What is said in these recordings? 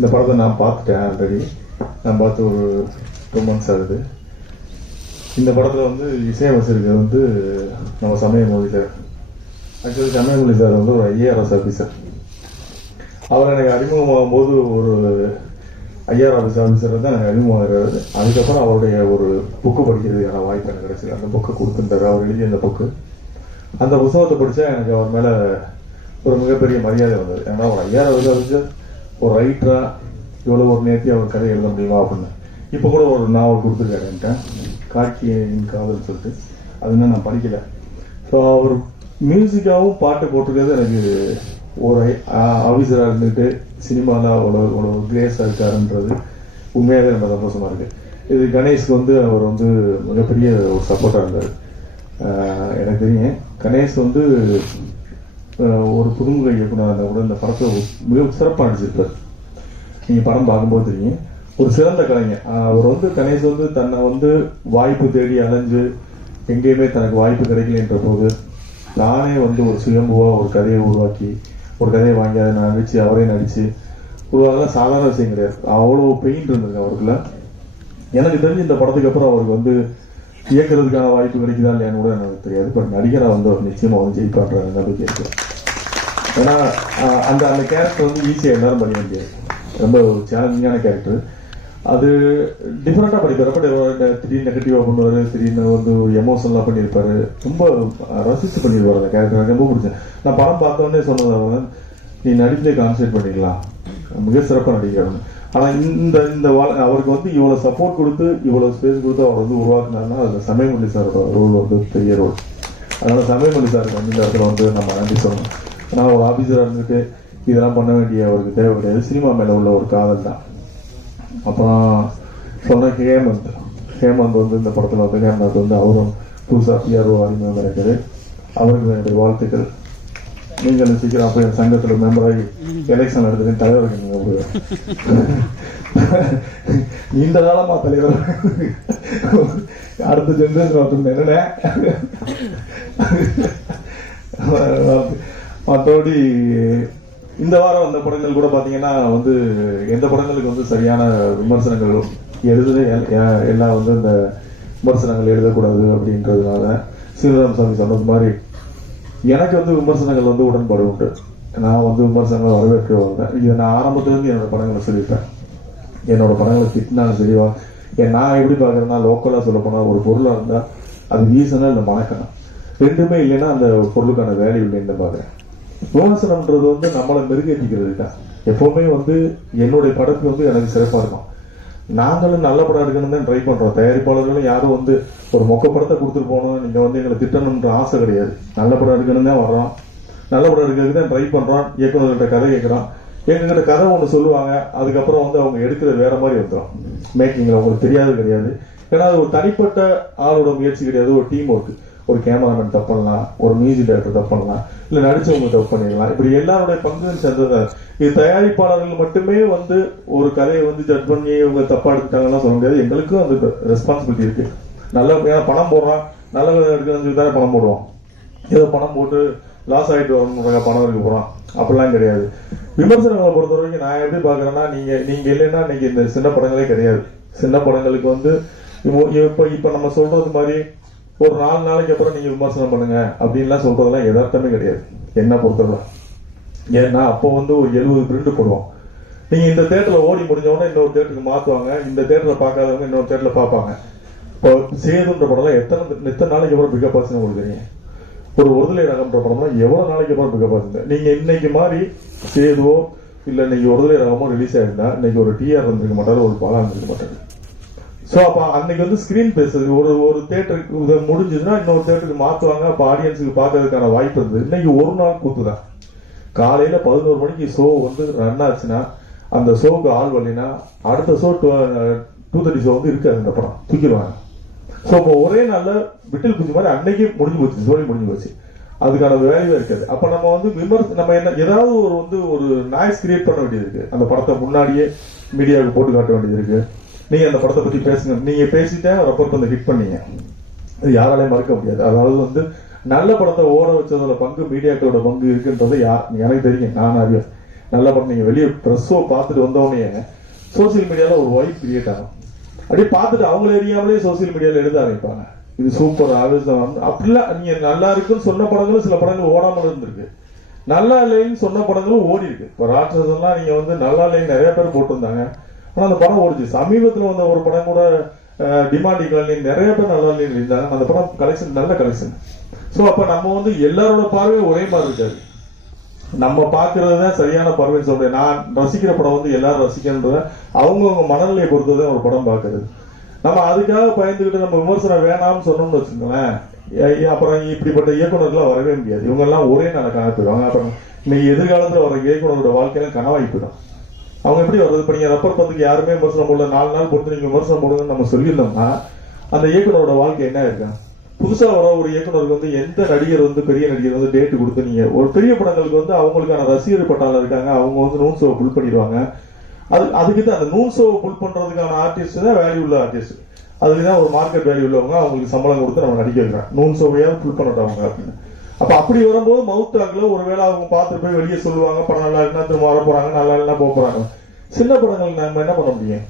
இந்த படத்தை நான் பார்த்துட்டேன் ஆல்ரெடி நான் பார்த்து ஒரு டூ மந்த்ஸ் ஆகுது. இந்த படத்தில் வந்து இசையமைச்சிருக்கிறது வந்து நம்ம சமயமொழி சார் ஆக்சுவலி சமயமொழி சார் வந்து ஒரு ஐஏஆர்எஸ் ஆஃபீஸர் அவர் எனக்கு அறிமுகமாகும் போது ஒரு ஐஆர் ஆஃபீஸ் ஆஃபீஸர் தான் எனக்கு அறிமுகமாகிறாரு. அதுக்கப்புறம் அவருடைய ஒரு புக்கு படிக்கிறதுக்கான வாய்ப்பு எனக்கு கிடைச்சது அந்த புக்கை கொடுத்துருந்தாரு. அவர் எழுதிய அந்த புக்கு அந்த புத்தகத்தை படித்தா எனக்கு அவர் மேலே ஒரு மிகப்பெரிய மரியாதை வந்தது. ஏன்னா ஒரு ஐஆர் ஆஃபீஸ் ஆஃபீஸர் ஒரு ரைட்டராக இவ்வளோ ஒரு நேர்த்தி அவர் கதை எழுத முடியுமா அப்படின்னு. இப்போ கூட ஒரு நாவல் கொடுத்துருக்காருன்ட்டேன் காட்சியின் காதல் சொல்லிட்டு அது இன்னும் நான் படிக்கல. ஸோ அவர் மியூசிக்காகவும் பாட்டு போட்டிருக்கிறது எனக்கு ஒரு ஆஃபீஸராக இருந்துட்டு சினிமாவில் அவ்வளோ அவ்வளோ கிரேஸாக இருக்காருன்றது உண்மையாகவே ரொம்ப சந்தோஷமா இருக்கு. இது கணேஷ்க்கு வந்து அவர் வந்து மிகப்பெரிய ஒரு சப்போர்ட்டாக இருந்தார். எனக்கு தெரியும். கணேஷ் வந்து ஒரு புதுமுக இயக்குனர் கூட இந்த படத்தை மிக சிறப்பாக நடிச்சிருப்பார். நீங்கள் படம் பார்க்கும்போது தெரியும். ஒரு சிறந்த கலைஞர். அவர் வந்து கணேஷ் வந்து தன்னை வந்து வாய்ப்பு தேடி அலைஞ்சு எங்கேயுமே தனக்கு வாய்ப்பு கிடைக்கலன்ற போது நானே வந்து ஒரு சுயம்புவாக ஒரு கதையை உருவாக்கி ஒரு கதையை வாங்கி அதை நான் நடிச்சு அவரே நடித்து உருவாக்கலாம் சாதாரண விஷயம் கிடையாது. அவ்வளோ பெயின் இருந்திருக்கு அவருக்குள்ள. எனக்கு தெரிஞ்சு இந்த படத்துக்கு அப்புறம் அவருக்கு வந்து இயக்கிறதுக்கான வாய்ப்பு கிடைக்குதா இல்லையான்னு கூட எனக்கு தெரியாது. பட் நடிகராக வந்து அவர் நிச்சயமாக வந்து ஜெயிப்பான்ற நம்பிக்கை இருக்கு. ஏன்னா அந்த அந்த கேரக்டர் வந்து ஈஸியாக எல்லாரும் பண்ண முடியாது. ரொம்ப ஒரு சேலஞ்சிங்கான கேரக்டர் அது டிஃப்ரெண்ட்டாக படிப்பார் பட் திடீர்னு நெகட்டிவாக பண்ணுவார் திடீர்னு வந்து ஒரு எமோஷனலாக பண்ணியிருப்பாரு. ரொம்ப ரசித்து பண்ணியிருப்பார் அந்த கேரக்டர் எனக்கு ரொம்ப பிடிச்சேன் நான் படம் பார்த்தோன்னே சொன்னது நீ நடிப்பிலே கான்சன்ட்ரேட் பண்ணிக்கலாம். மிக சிறப்பாக நடிக்கிறாங்க ஆனால் இந்த இந்த வா- அவருக்கு வந்து இவ்வளோ சப்போர்ட் கொடுத்து இவ்வளோ ஸ்பேஸ் கொடுத்து அவர் வந்து உருவாக்குனாருன்னா அதில் சமயமல்லி சாரோட ரோல் வந்து பெரிய ரோல் அதனால் சமயமல்லி சாருக்கு வந்து இந்த இடத்துல வந்து நம்ம நன்றி சொல்லணும். ஏன்னா ஒரு ஆஃபீஸராக இருந்துட்டு இதெல்லாம் பண்ண வேண்டிய அவருக்கு தேவை கிடையாது. சினிமா மேலே உள்ள ஒரு காதல் தான். அப்புறம் சொன்ன ஹேமந்த். ஹேமந்த் வந்து இந்த படத்தில் வந்து ஹேமந்த் வந்து அவரும் புதுசாக பிஆர்ஓ அறிமுகம் இருக்குது. அவருக்கு என்னுடைய வாழ்த்துக்கள். நீங்கள் சீக்கிரம் அப்போ என் சங்கத்தில் மெம்பராகி எலெக்ஷன் எடுத்துட்டு தலைவர் நீங்கள் ஒரு நீண்ட காலமா தலைவர்? அடுத்த ஜென்ரேஷன் வரட்டும். என்னண்ணே? மற்றபடி இந்த வாரம் வந்த படங்கள் கூட பார்த்தீங்கன்னா வந்து எந்த படங்களுக்கு வந்து சரியான விமர்சனங்கள் எழுதுது எல்லாம் வந்து இந்த விமர்சனங்கள் எழுதக்கூடாது அப்படின்றதுனால சீதாராம் சாமி சொன்னது மாதிரி எனக்கு வந்து விமர்சனங்கள் வந்து உடன்பாடு உண்டு. நான் வந்து விமர்சனங்களை வரவேற்க வந்தேன் இதை நான் ஆரம்பத்துலேருந்து என்னோட படங்களை சொல்லியிருப்பேன். என்னோட படங்களை திட்டினாலும் சரிவா ஏன் நான் எப்படி பார்க்குறேன்னா லோக்கலாக சொல்ல ஒரு பொருளாக இருந்தால் அது வீசணும் இல்லை மணக்கணும். ரெண்டுமே இல்லைன்னா அந்த பொருளுக்கான வேல்யூ இல்லைன்னு பார்க்குறேன். விமர்சனம்ன்றது வந்து நம்மளை மெருகேற்றிக்கிறது தான் எப்பவுமே வந்து என்னுடைய படத்து வந்து எனக்கு சிறப்பாக இருக்கும். நாங்களும் நல்ல படம் எடுக்கணும் தான் ட்ரை பண்ணுறோம் தயாரிப்பாளர்களும் யாரும் வந்து ஒரு மொக்க படத்தை கொடுத்துட்டு போகணும் நீங்கள் வந்து எங்களை திட்டணுன்ற ஆசை கிடையாது. நல்ல படம் எடுக்கணும் தான் வர்றோம். நல்ல படம் எடுக்கிறதுக்கு தான் ட்ரை பண்ணுறோம் இயக்குனர்கிட்ட கதை கேட்குறோம். எங்ககிட்ட கதை ஒன்று சொல்லுவாங்க. அதுக்கப்புறம் வந்து அவங்க எடுக்கிறது வேற மாதிரி வந்துடும் மேக்கிங்கில் அவங்களுக்கு தெரியாது கிடையாது. ஏன்னா அது ஒரு தனிப்பட்ட ஆளோட முயற்சி கிடையாது. ஒரு டீம் ஒர்க்கு ஒரு கேமராமேன் தப்பு பண்ணலாம் ஒரு மியூசிக் டைரக்டர் தப்பு பண்ணலாம் இல்ல நடிச்சவங்க தப்பு பண்ணிடலாம். இப்படி எல்லாருடைய பங்கு சேர்ந்தது இது தயாரிப்பாளர்கள் மட்டுமே வந்து ஒரு கதையை வந்து ஜட்ஜ் பண்ணி இவங்க தப்பா எடுத்துட்டாங்கன்னா சொல்ல முடியாது. எங்களுக்கும் அந்த ரெஸ்பான்சிபிலிட்டி இருக்கு. நல்ல ஏன்னா பணம் போடுறோம் நல்ல கதை எடுக்கணும்னு சொல்லி தானே பணம் போடுவோம் ஏதோ பணம் போட்டு லாஸ் ஆகிட்டு வரணும் பணம் இருக்க போகிறான் அப்படிலாம் கிடையாது. விமர்சனங்களை பொறுத்த வரைக்கும் நான் எப்படி பாக்குறேன்னா நீங்க நீங்க இல்லைன்னா இன்னைக்கு இந்த சின்ன படங்களே கிடையாது. சின்ன படங்களுக்கு வந்து இப்போ இப்போ நம்ம சொல்றது மாதிரி ஒரு நாலு நாளைக்கு அப்புறம் நீங்க விமர்சனம் பண்ணுங்க. அப்படின்லாம் சொல்றதெல்லாம் எதார்த்தமே கிடையாது. என்ன பொறுத்தவரை. ஏன்னா அப்போ வந்து ஒரு எழுபது பிரிண்ட் போடுவோம். நீங்க இந்த தேட்டரில் ஓடி முடிஞ்ச இன்னொரு தேட்டருக்கு மாத்துவாங்க. இந்த தேட்டரில் பார்க்காதவங்க இன்னொரு தேட்டரில் பார்ப்பாங்க. இப்போ சேதுன்ற படம்லாம் எத்தனை எத்தனை நாளைக்கு அப்புறம் பிக்கப் ஆச்சுன்னு உங்களுக்கு தெரியும்? ஒரு ஒருதலை ரகம்ன்ற படம்லாம் எவ்வளோ நாளைக்கு அப்புறம் பிக்கப் ஆச்சு நீங்க இன்னைக்கு மாதிரி சேதுவோ இல்லை இன்னைக்கு ஒருதலை ரகமோ ரிலீஸ் ஆயிருந்தா இன்னைக்கு ஒரு டிஆர் வந்திருக்க மாட்டாரு ஒரு பாலா வந்திருக்க மாட்டாரு. ஸோ அப்போ அன்னைக்கு வந்து ஸ்கிரீன் பேசுறது. ஒரு ஒரு தேட்டருக்கு இதை முடிஞ்சதுன்னா இன்னொரு தேட்டருக்கு மாற்றுவாங்க அப்போ ஆடியன்ஸுக்கு பார்க்கறதுக்கான வாய்ப்பு இருந்தது. இன்னைக்கு ஒரு நாள் கூத்துதான் காலையில் பதினோரு மணிக்கு ஷோ வந்து ரன் ஆச்சுன்னா அந்த ஷோவுக்கு ஆள் வரலைன்னா அடுத்த ஷோ டூ தேர்ட்டி ஷோ வந்து இருக்காது இந்த படம். தூக்கிடுவாங்க. ஸோ இப்போ ஒரே நாளில் விட்டில் குச்சி மாதிரி அன்னைக்கே முடிஞ்சு போச்சு. ஜோலி முடிஞ்சு போச்சு. அதுக்கான வேல்யூ இருக்காது. அப்போ நம்ம வந்து விமர்ச நம்ம என்ன ஏதாவது ஒரு வந்து ஒரு நாய்ஸ் கிரியேட் பண்ண வேண்டியது இருக்கு. அந்த படத்தை முன்னாடியே மீடியாவுக்கு போட்டு காட்ட வேண்டியது இருக்கு. நீங்கள் அந்த படத்தை பத்தி பேசுங்க. நீங்க பேசிட்டே ரப்பர் பந்து ஹிட் பண்ணீங்க. இது யாராலையும் மறுக்க முடியாது. அதாவது வந்து நல்ல படத்தை ஓட வச்சதோட பங்கு மீடியாக்களோட பங்கு இருக்குன்றது யார் எனக்கு தெரியும். நான் அறிவேன். நல்ல படம் நீங்க வெளியே ப்ரெஸ்ஸோ பார்த்துட்டு வந்தோடனே சோசியல் மீடியால ஒரு வைப் கிரியேட் ஆகும். அப்படியே பார்த்துட்டு அவங்கள அறியாமலே சோசியல் மீடியால எழுத ஆரம்பிப்பாங்க. இது சூப்பர் ஆவேசம் வந்து அப்படிலாம் நீங்க நல்லா இருக்குன்னு சொன்ன படங்களும் சில படங்கள் ஓடாமல் இருந்திருக்கு. நல்லா இல்லைன்னு சொன்ன படங்களும் ஓடி இருக்கு. இப்போ ராட்சசம்லாம் நீங்க வந்து நல்லா இல்லைன்னு நிறைய பேர் போட்டிருந்தாங்க. ஆனால் அந்த படம் ஓடிச்சு. சமீபத்தில் வந்த ஒரு படம் கூட டிமாண்டிங் நிறைய பேர் நல்லா இருந்தாங்க அந்த படம் கலெக்ஷன் நல்ல கலெக்ஷன் ஸோ அப்போ நம்ம வந்து எல்லாரோட பார்வையும் ஒரே மாதிரி இருக்காது. நம்ம பார்க்கறது தான் சரியான பார்வைன்னு சொல்றேன். நான் ரசிக்கிற படம் வந்து எல்லாரும் ரசிக்கன்றத அவங்கவுங்க மனநிலையை பொறுத்தது ஒரு படம் பார்க்கறது. நம்ம அதுக்காக பயந்துக்கிட்டு நம்ம விமர்சனம் வேணாம்னு சொன்னோம்னு வச்சுக்கோங்களேன். அப்புறம் இப்படிப்பட்ட இயக்குனர்கள்லாம் வரவே முடியாது. இவங்க எல்லாம் ஒரே நாள் காண போயிடுவாங்க. அப்புறம் இன்னைக்கு எதிர்காலத்தில் வர இயக்குநரோட வாழ்க்கையில கனவாகி போயிடும். அவங்க எப்படி வர்றது? இப்போ நீங்கள் ரப்பர் பந்துக்கு யாருமே விமர்சனம் போடல. நாலு நாள் பொறுத்து நீங்கள் விமர்சனம் போடுங்கன்னு நம்ம சொல்லியிருந்தோம்னா அந்த இயக்குனரோட வாழ்க்கை என்ன இருக்கு? புதுசாக வர ஒரு இயக்குனருக்கு வந்து எந்த நடிகர் வந்து பெரிய நடிகர் வந்து டேட்டு கொடுத்து நீங்கள் ஒரு பெரிய படங்களுக்கு வந்து அவங்களுக்கான ரசிகர் பட்டாளம் இருக்காங்க. அவங்க வந்து நூன் ஷோவை புல் பண்ணிடுவாங்க. அது அதுக்கு தான் அந்த நூன் ஷோவை புல் பண்ணுறதுக்கான ஆர்டிஸ்ட் தான் வேல்யூ உள்ள ஆர்டிஸ்ட் அதுக்கு தான் ஒரு மார்க்கெட் வேல்யூ உள்ளவங்க அவங்களுக்கு சம்பளம் கொடுத்து நம்ம நடிக்க வைக்கிறோம். நூன் ஷோவையாவது புல் பண்ணுறவங்க அப்படின்னு. அப்ப அப்படி வரும்போது மவுத் டாக்ல ஒருவேளை அவங்க பார்த்துட்டு போய் வெளியே சொல்லுவாங்க படம் நல்லா இருக்குன்னா திரும்ப வர போறாங்க நல்லா இல்லைன்னா போக போறாங்க. சின்ன படங்கள் நம்ம என்ன பண்ண முடியும்?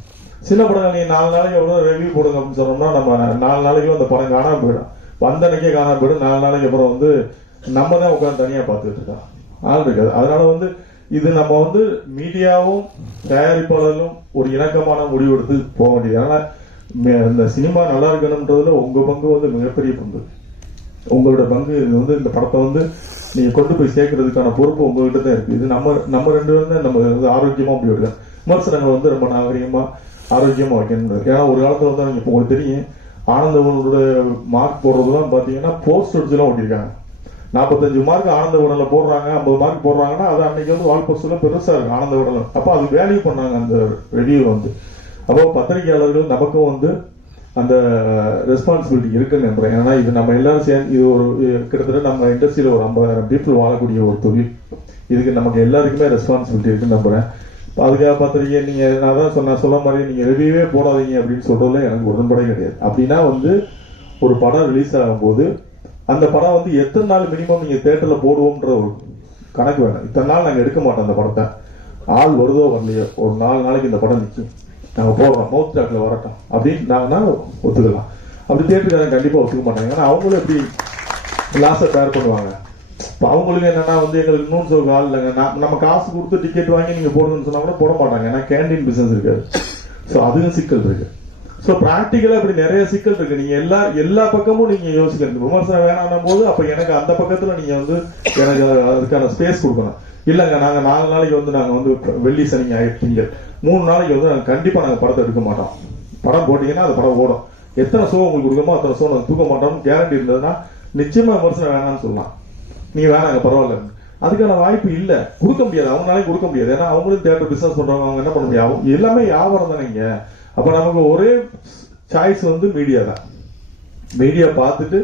சின்ன படங்கள் நீ நாலு நாளைக்கு எவ்வளவு ரெவியூ போடுங்க அப்படின்னு சொன்னோம்னா நம்ம நாலு நாளைக்கு அந்த படம் காணாம போயிடும். வந்த அன்னைக்கே காணாம போயிடும். நாலு நாளைக்கு அப்புறம் வந்து நம்ம தான் உட்காந்து தனியா பார்த்துட்டு இருக்கோம் ஆள் இருக்காது. அதனால வந்து இது நம்ம வந்து மீடியாவும் தயாரிப்பாளர்களும் ஒரு இணக்கமான முடிவு எடுத்து போக வேண்டியது. அதனால மே- இந்த சினிமா நல்லா இருக்கணும்ன்றதுல உங்க பங்கு வந்து மிகப்பெரிய பங்கு. உங்களோட பங்கு இது வந்து இந்த படத்தை வந்து நீங்க கொண்டு போய் சேர்க்கறதுக்கான பொறுப்பு உங்ககிட்ட தான் இருக்கு. இது நம்ம நம்ம ரெண்டு பேரும் தான் நம்ம வந்து ஆரோக்கியமா அப்படி வைக்கலாம் விமர்சனங்கள் வந்து ரொம்ப நாகரிகமா ஆரோக்கியமா வைக்கணும் ஏன்னா ஒரு காலத்துல வந்து இப்போ உங்களுக்கு தெரியும் ஆனந்தவனோட மார்க் போடுறதுலாம் பாத்தீங்கன்னா போஸ்ட் அடிச்சுலாம் ஓட்டிருக்காங்க நாற்பத்தஞ்சு மார்க் ஆனந்த உடல்ல போடுறாங்க ஐம்பது மார்க் போடுறாங்கன்னா அது அன்னைக்கு வந்து வால் போஸ்ட்ல பெருசா இருக்கு ஆனந்த உடல் அப்போ அது வேல்யூ பண்ணாங்க அந்த ரெடியூ வந்து. அப்போ பத்திரிகையாளர்கள் நமக்கும் வந்து அந்த ரெஸ்பான்சிபிலிட்டி இருக்குன்னு நம்புறேன். ஏன்னா இது நம்ம எல்லாரும் சேர்ந்து இது ஒரு கிட்டத்தட்ட நம்ம இண்டஸ்ட்ரியில் ஒரு ஐம்பதாயிரம் பீப்புள் வாழக்கூடிய ஒரு தொழில். இதுக்கு நமக்கு எல்லாருக்குமே ரெஸ்பான்சிபிலிட்டி இருக்குன்னு நம்புறேன். அதுக்காக பார்த்துருக்கீங்க நீங்க நான் தான் சொன்ன சொல்ல மாதிரி நீங்க ரிவ்யூவே போடாதீங்க அப்படின்னு சொல்றதுல எனக்கு உடன்படே கிடையாது. அப்படின்னா வந்து ஒரு படம் ரிலீஸ் ஆகும்போது அந்த படம் வந்து எத்தனை நாள் மினிமம் நீங்க தேட்டர்ல போடுவோம்ன்ற ஒரு கணக்கு வேணும் இத்தனை நாள் நாங்கள் எடுக்க மாட்டோம் அந்த படத்தை. ஆள் வருதோ வரலையோ ஒரு நாலு நாளைக்கு இந்த படம் நிற்கும் நாங்கள் போடுறோம் மவுத் டாக்ல வரட்டும். அப்படின்னு நாங்கன்னா ஒத்துக்கலாம். அப்படி தேட்டருக்காரன் கண்டிப்பாக ஒத்துக்க மாட்டாங்க ஏன்னா அவங்களும் எப்படி லாஸை பேர் பண்ணுவாங்க. இப்போ அவங்களுக்கு என்னன்னா வந்து எங்களுக்கு இன்னும் சொல்ற ஆள் இல்லைங்க. நான் நம்ம காசு கொடுத்து டிக்கெட் வாங்கி நீங்கள் போடணும்னு சொன்னால் கூட போட மாட்டாங்க. ஏன்னா கேண்டீன் பிசினஸ் இருக்காது. ஸோ அதுவும் சிக்கல் இருக்குது ஸோ ப்ராக்டிக்கலாக இப்படி நிறைய சிக்கல் இருக்கு. நீங்க எல்லா எல்லா பக்கமும் நீங்க யோசிக்கிறது விமர்சனம் வேணாம் போது அப்ப எனக்கு அந்த பக்கத்துல நீங்க வந்து எனக்கு அதுக்கான ஸ்பேஸ் கொடுக்கணும். இல்லைங்க நாங்க நாலு நாளைக்கு வந்து நாங்க வந்து வெள்ளி சனி ஞாயிறு மூணு நாளைக்கு வந்து நாங்க கண்டிப்பா நாங்க படத்தை எடுக்க மாட்டோம். படம் போட்டீங்கன்னா அது படம் ஓடும். எத்தனை ஷோ உங்களுக்கு கொடுக்கமோ அத்தனை ஷோ நாங்க தூக்க மாட்டோம்னு கேரண்டி இருந்ததுன்னா நிச்சயமா விமர்சனம் வேணாம்னு சொல்லலாம். நீங்க வேணாங்க பரவாயில்ல. அதுக்கான வாய்ப்பு இல்ல. கொடுக்க முடியாது. அவங்களாலையும் கொடுக்க முடியாது. ஏன்னா அவங்களும் தேட்டர் பிசினஸ் பண்றவங்க அவங்க என்ன பண்ண முடியும்? எல்லாமே வியாபாரம் தானே இங்க அப்ப நமக்கு ஒரே சாய்ஸ் வந்து மீடியா தான். மீடியா பார்த்துட்டு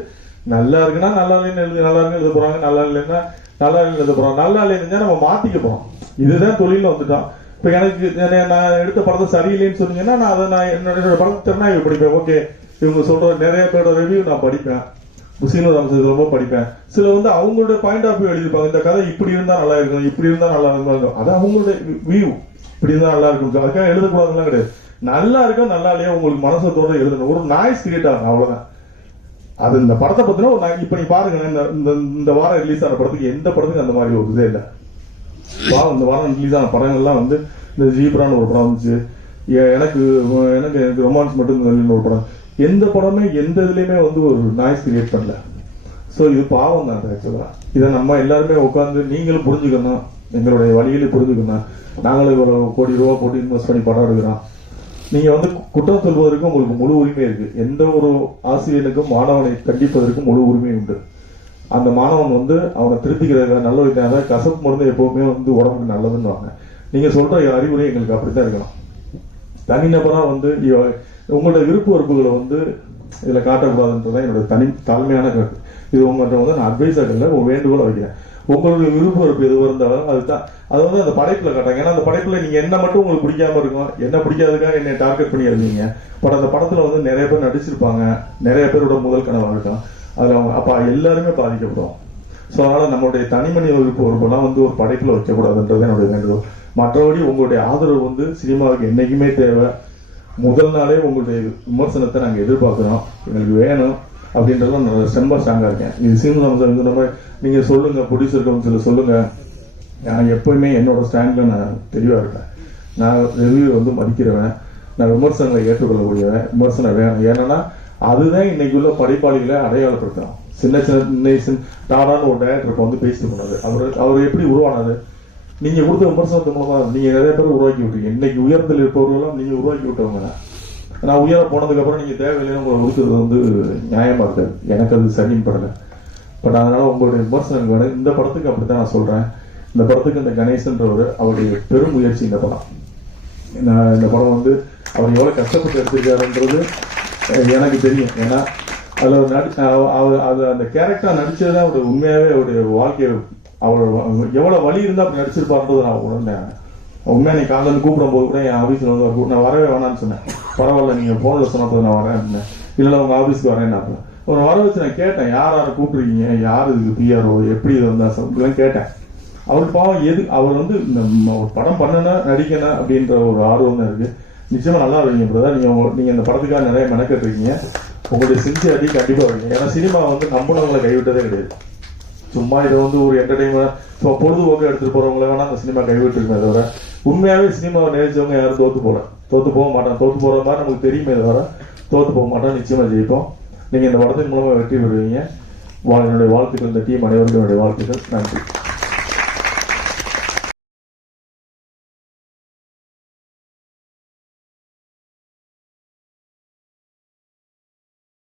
நல்லா இருக்குன்னா நல்லா இல்லைன்னு எழுதி நல்லா இருக்குன்னு எழுத போறாங்க நல்லா இல்லைன்னா நல்லா இல்லைன்னு எழுத போறாங்க. நல்லா இல்லைன்னு நம்ம மாத்திக்க போறோம். இதுதான் தொழில் வந்துட்டோம். இப்போ எனக்கு நான் எடுத்த படத்தை சரியில்லைன்னு சொன்னீங்கன்னா நான் அதை நான் என்னோட படத்தை திறனாய்வு படிப்பேன் ஓகே இவங்க சொல்ற நிறைய பேரோட ரிவ்யூ நான் படிப்பேன். முஸ்லீம் ராமசாமி ரொம்ப படிப்பேன். சில வந்து அவங்களோட பாயிண்ட் ஆஃப் வியூ எழுதிருப்பாங்க இந்த கதை இப்படி இருந்தா நல்லா இருக்கும் இப்படி இருந்தா நல்லா இருக்கும். அது அவங்களோட வியூ இப்படி இருந்தா நல்லா இருக்கும். அதுக்காக எழுதக்கூடாதுலாம் கிடையாது. நல்லா இருக்கா நல்லா இல்லையா உங்களுக்கு மனசை தோட எழுதணும். ஒரு நாய்ஸ் கிரியேட் ஆகும் அவ்வளவுதான். அது இந்த படத்தை பத்தின ஒரு இப்ப நீ பாருங்க இந்த இந்த இந்த வாரம் ரிலீஸ் ஆன படத்துக்கு எந்த படத்துக்கு அந்த மாதிரி ஒரு இதே இல்லை. வா இந்த வாரம் ரிலீஸ் ஆன படங்கள்லாம் வந்து இந்த ஜீப்ரான்னு ஒரு படம் வந்துச்சு. எனக்கு எனக்கு எனக்கு ரொமான்ஸ் மட்டும் ஒரு படம். எந்த படமே எந்த இதுலயுமே வந்து ஒரு நாய்ஸ் கிரியேட் பண்ணல. ஸோ இது பாவம் தான் ஆக்சுவலா இதை நம்ம எல்லாருமே உட்காந்து நீங்களும் புரிஞ்சுக்கணும். எங்களுடைய வழியிலே புரிஞ்சுக்கணும். நாங்களும் இவ்வளவு கோடி ரூபா போட்டு இன்வெஸ்ட் பண்ணி படம் எடுக்கிறோம். நீங்க வந்து குற்றம் சொல்வதற்கு உங்களுக்கு முழு உரிமை இருக்கு. எந்த ஒரு ஆசிரியனுக்கும் மாணவனை கண்டிப்பதற்கும் முழு உரிமை உண்டு. அந்த மாணவன் வந்து அவனை திருத்திக்கிறத நல்ல விதம் கசப்பு மருந்து எப்பவுமே வந்து உடம்புக்கு நல்லதுன்னுவாங்க. நீங்க சொல்ற அறிவுரை எங்களுக்கு அப்படித்தான் இருக்கணும். தனிநபரா வந்து உங்களோட விருப்ப வெறுப்புகளை வந்து இதுல காட்டக்கூடாதுன்றதான் என்னோட தனி தாழ்மையான கருத்து. இது உங்கள்கிட்ட வந்து நான் அட்வைஸாக இல்லை உங்க வைக்கிறேன். உங்களுடைய விருப்ப எதுவும் எதுவாக இருந்தாலும் அதுதான் அது வந்து அந்த படைப்புல காட்டாங்க ஏன்னா அந்த படைப்புல நீங்க என்ன மட்டும் உங்களுக்கு பிடிக்காம இருக்கும் என்ன பிடிக்காதுக்காக என்னை டார்கெட் பண்ணியிருந்தீங்க பட் அந்த படத்துல வந்து நிறைய பேர் நடிச்சிருப்பாங்க. நிறைய பேரோட முதல் கனவா இருக்கும் அதுல அவங்க அப்போ எல்லாருமே பாதிக்கப்படும். ஸோ அதனால நம்மளுடைய தனிமனித விருப்பம் பொறுப்பெல்லாம் வந்து ஒரு படைப்புல வைக்கக்கூடாதுன்றது என்னுடைய வேண்டுகோள். மற்றபடி உங்களுடைய ஆதரவு வந்து சினிமாவுக்கு என்னைக்குமே தேவை. முதல் நாளே உங்களுடைய விமர்சனத்தை நாங்கள் எதிர்பார்க்குறோம். எங்களுக்கு வேணும். அப்படின்றதுல நான் ரொம்ப ஸ்ட்ராங்காக இருக்கேன். இது சினிமா இருந்த மாதிரி நீங்கள் சொல்லுங்க ப்ரொடியூசர் கவுன்சில் சொல்லுங்க. நான் எப்போயுமே என்னோட ஸ்டாண்டில் நான் தெளிவாக இருப்பேன். நான் ரிவ்யூ வந்து மதிக்கிறவன். நான் விமர்சனங்களை ஏற்றுக்கொள்ளக்கூடியவன். விமர்சனம் வேணும். ஏன்னா அதுதான் இன்னைக்கு உள்ள படைப்பாளிகளை அடையாளப்படுத்தணும் சின்ன சின்ன இன்னைக்கு சின்ன டாடான்னு ஒரு டேரக்டர் வந்து பேசிட்டு போனது அவர் அவர் எப்படி உருவானது நீங்க கொடுத்த விமர்சனத்து மூலமா நீங்க நிறைய பேர் உருவாக்கி விட்டீங்க. இன்னைக்கு உயரத்தில் இருப்பவர்களும் நீங்க உருவாக்கி விட்டவங்க தான். நான் உயர போனதுக்கப்புறம் நீங்கள் தேவையில்லைன்னு உங்களை ஒதுக்குறது வந்து நியாயமாக இருக்காது எனக்கு அது சரின்னு படலை பட் அதனால் உங்களுடைய விமர்சனம் வேணும். இந்த படத்துக்கு அப்படி தான் நான் சொல்கிறேன் இந்த படத்துக்கு இந்த கணேசன்றவர் அவருடைய பெரும் முயற்சி இந்த படம். நான் இந்த படம் வந்து அவர் எவ்வளோ கஷ்டப்பட்டு எடுத்திருக்காருன்றது எனக்கு தெரியும். ஏன்னா அதில் ஒரு நடி அவ- அவர் அது அந்த கேரக்டர் நடிச்சதுதான் அவருடைய உண்மையாகவே அவருடைய வாழ்க்கையை அவர் எவ்வளோ வழி இருந்தால் அப்படி நடிச்சிருப்பார்ன்றது நான் உணர்ந்தேன். உண்மையாக நீ காலையில் கூப்பிடும் போது கூட என் ஆஃபீஸில் வந்து நான் வரவே வேணாம்னு சொன்னேன். பரவாயில்ல நீங்கள் ஃபோனில் சொன்னதை நான் வரேன் அப்படின்னேன். உங்கள் ஆஃபீஸ்க்கு ஆபீஸ்க்கு வரேன் ஒரு வர வச்சு நான் கேட்டேன் யார் யாரை கூப்பிட்ருக்கீங்க யார் இதுக்கு பிஆர்ஓ எப்படி இது வந்தா இதெல்லாம் கேட்டேன். அவர் பாவம் எது அவர் வந்து இந்த ஒரு படம் பண்ணணும் நடிக்கணும் அப்படின்ற ஒரு ஆர்வம் தான் இருக்குது நிச்சயமாக நல்லா இருக்கீங்க பிரதர் நீங்கள் நீங்கள் இந்த படத்துக்காக நிறைய மெனக்கட்டுருக்கீங்க. உங்களுடைய சின்சியரிட்டி கண்டிப்பாக இருக்கீங்க. ஏன்னா சினிமா வந்து நம்பினவங்களை கைவிட்டதே கிடையாது. சும்மா இதை வந்து ஒரு என்டர்டைன்மெண்ட் இப்போ பொழுதுபோக்கு எடுத்துட்டு போகிறவங்கள வேணால் அந்த சினிமா கைவிட்டு தவிர உண்மையாகவே சினிமாவை நேசிச்சவங்க யாரும் தோற்று போகிறேன் தோத்து போக மாட்டாங்க தோத்து போற மாதிரி நமக்கு தெரியுமே தவிர தோத்து போக மாட்டோம். நிச்சயமா ஜெயிப்போம். நீங்க இந்த படத்தின் மூலமா வெற்றி பெறுவீங்க. வா- என்னுடைய வாழ்த்துக்கள். இந்த டீம் அனைவருக்கும் என்னுடைய வாழ்த்துக்கள். நன்றி.